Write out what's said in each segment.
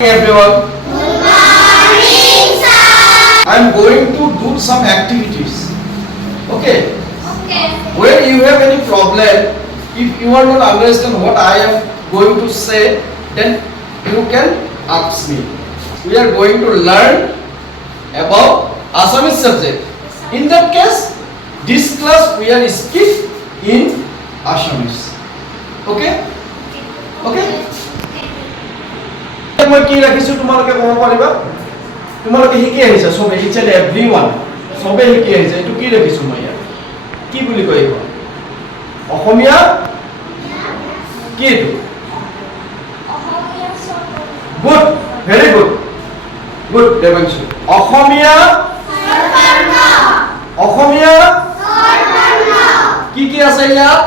Everyone. Good morning, sir. I am going to do some activities. Okay. Okay. When you have any problem, if you are not understand what I am going to say, then you can ask me. We are going to learn about Assamese subject. In that case, this class we are skip in Assamese. Okay? Okay? মই কি ৰাখিছো তোমালোকে ক'ব পাৰিবা তোমালোকে শিকি আহিছা সবে ইচ এন্ড এভৰিওয়ান সবে শিকি আহিছা এটো কি ৰাখিছো মই ইয়াত কি বুলি কয় এইখন অসমীয়া কি এটো good very good good Devanshu অসমীয়া স্বৰবৰ্ণ অসমীয়া স্বৰবৰ্ণ কি কি আছে ইয়াত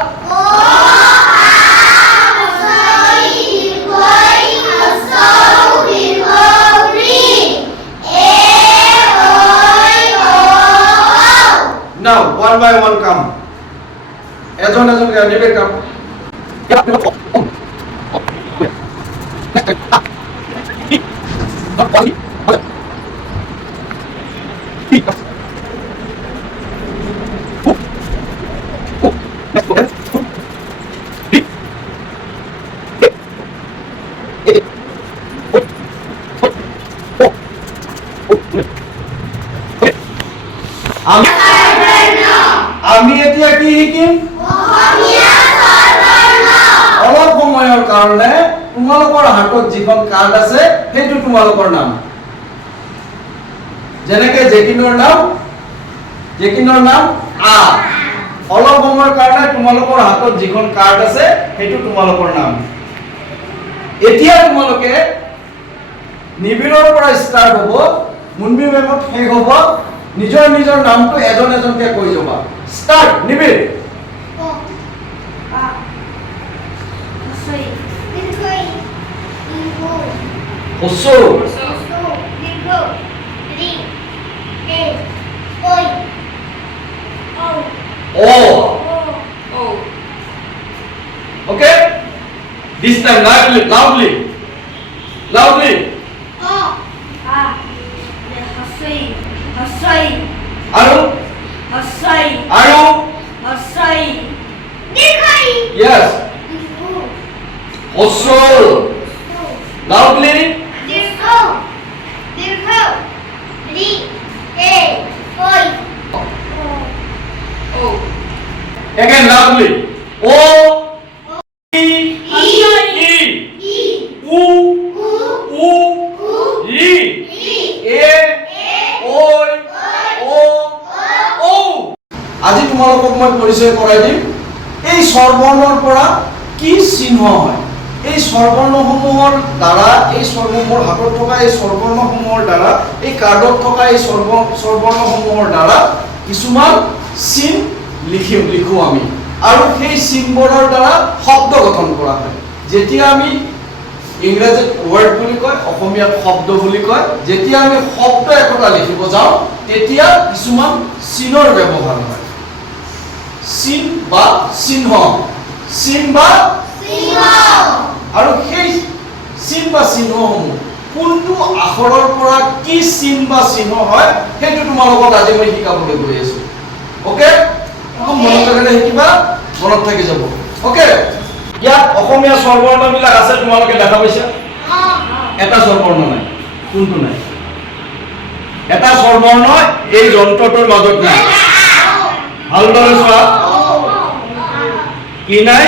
Now, one by one come. Ejon nebe come. আমি এতিয়া কি শিকিম অসমীয়া স্বৰবৰ্ণ অলপ সময়ৰ কাৰণে তোমালোকৰ হাতত যিখন কাৰ্ড আছে সেইটো তোমালোকৰ নাম যেনেকৈ জেকিনৰ নাম আ অলপ সময়ৰ কাৰণে তোমালোকৰ হাতত যিখন কাৰ্ড আছে সেইটো তোমালোকৰ নাম এতিয়া তোমালোকে নিবিৰৰ পৰা ষ্টাৰ্ট হ'ব মুনবি মেমত শেষ হ'ব নিজৰ নিজৰ নামটো এজন এজনকে কৈ যাবা স্টাৰ্ট নিবিড় হসো okay this time loudly আৰু yes hosol loudly again loudly o e u e আজি তোমালোকক মই পৰিচয় কৰাই দিম এই স্বৰবৰ্ণৰ পৰা কি চিহ্ন হয় এই স্বৰবৰ্ণসমূহৰ দ্বাৰা এই স্বৰবৰ্ণৰ হাতত থকা এই স্বৰবৰ্ণসমূহৰ দ্বাৰা এই কাৰ্ডত থকা এই স্বৰবৰ্ণসমূহৰ দ্বাৰা কিছুমান চিহ্ন লিখো আমি আৰু সেই চিহ্নবোৰৰ দ্বাৰা শব্দ গঠন কৰা হয় যেতিয়া আমি ইংৰাজীত ওয়ার্ড বুলি কয় অসমীয়াত শব্দ বুলি কয় যেতিয়া আমি শব্দ একোটা লিখিব যাওঁ তেতিয়া কিছুমান চিহ্নৰ ব্যৱহাৰ হয় চিন বা চিহ্ন আৰু সেই চিন বা চিহ্নসমূহ কোনটো আখৰৰ পৰা কি চিন বা চিহ্ন হয় সেইটো তোমালোকক আজি মই শিকাবলৈ গৈ আছো ওকে মনত ৰাখিলে শিকিবা মনত থাকি যাব ওকে ইয়াত অসমীয়া স্বৰবৰ্ণবিলাক আছে তোমালোকে দেখা পাইছা এটা স্বৰবৰ্ণ নাই কোনটো নাই এটা স্বৰবৰ্ণ এই যন্ত্ৰটোৰ মাজত নাই ভালদৰে চোৱা কি নাই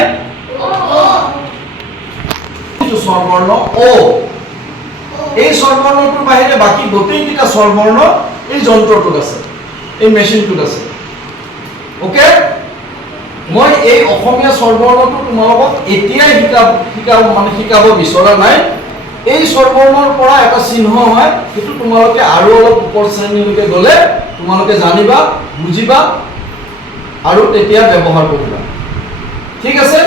স্বৰবৰ্ণ ও এই স্বৰবৰ্ণটোৰ বাহিৰে বাকি গোটেইকেইটা স্বৰবৰ্ণ এই যন্ত্ৰটোত আছে এই মেচিনটোত আছে ওকে মই এই অসমীয়া স্বৰবৰ্ণটো তোমালোকক এতিয়াই শিকাব বিচৰা নাই এই স্বৰবৰ্ণৰ পৰা এটা চিহ্ন হয় সেইটো তোমালোকে আৰু অলপ ওপৰ শ্ৰেণীলৈকে গ'লে তোমালোকে জানিবা বুজিবা আৰু তেতিয়া ব্যৱহাৰ কৰিবা ঠিক আছে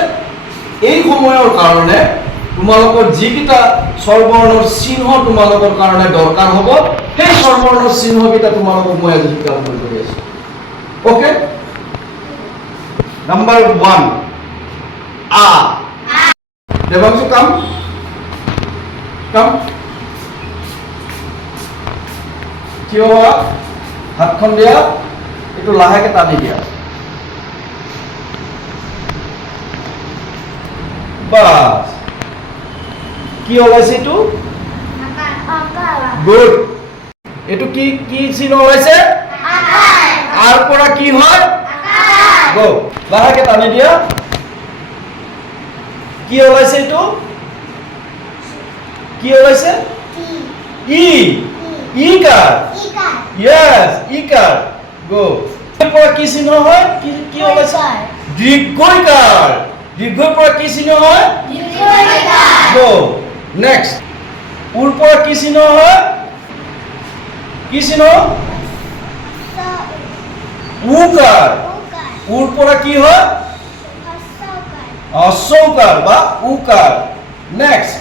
এই সময়ৰ কাৰণে তোমালোকৰ যিকিটা স্বৰবৰ্ণৰ চিহ্ন তোমালোকৰ কাৰণে দৰকাৰ হ'ব সেই স্বৰবৰ্ণৰ চিহ্নকেইটা তোমালোকক মই আজি শিকাবলৈ গৈ আছো okay Number 1 A Devanshu come থিয় হোৱা হাতখন দিয়া এইটো লাহেকে টানি দিয়া বাস কি ওলাইছে এইটো গুড এইটো কি কি চিহ্ন ওলাইছে আর পৰা কি হয় গো লাহেকে টানি দিয়া কি ওলাইছে এইটো কি ওলাইছে ই ইকাৰ yes ইকাৰ গো এৰ পৰা কি চিহ্ন হয় কি কি ওলাইছে দীৰ্ঘইকাৰ দীৰ্ঘৰ পৰা কি চিহ্ন হয় গো নেক্সট উৰ পৰা কি চিহ্ন হয় কি চিহ্ন উকাৰ উৰ পৰা কি হয় অসৌকাৰ বা উকাৰ নেক্সট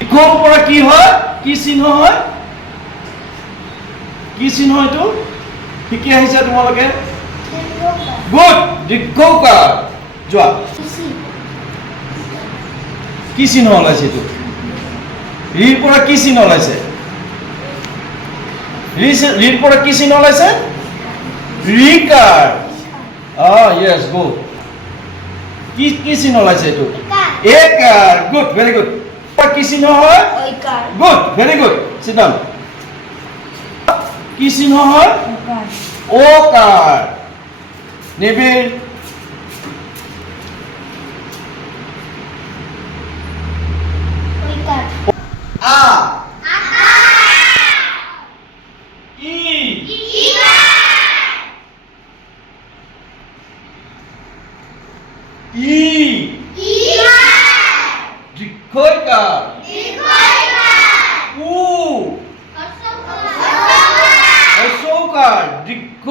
দীৰ্ঘৰ পৰা কি হয় কি চিহ্ন হয় কি চিহ্ন এইটো শিকি আহিছে তোমালোকে গুড দীৰ্ঘকাৰ যোৱা কি চিহ্ন ওলাইছে এইটো ৰিৰ পৰা কি চিহ্ন ওলাইছে ৰিৰ পৰা কি চিহ্ন ওলাইছে ৰিকাৰ yes go কি কি চিহ্ন ওলাইছে এইটো একাৰ গুড ভেৰি গুড কি চিহ্ন হয় good very good sit down কি চিহ্ন হয় ওকাৰ নিবিড় আ ই ই দীৰ্ঘইকাৰ উ অসৌকাৰ দীৰ্ঘ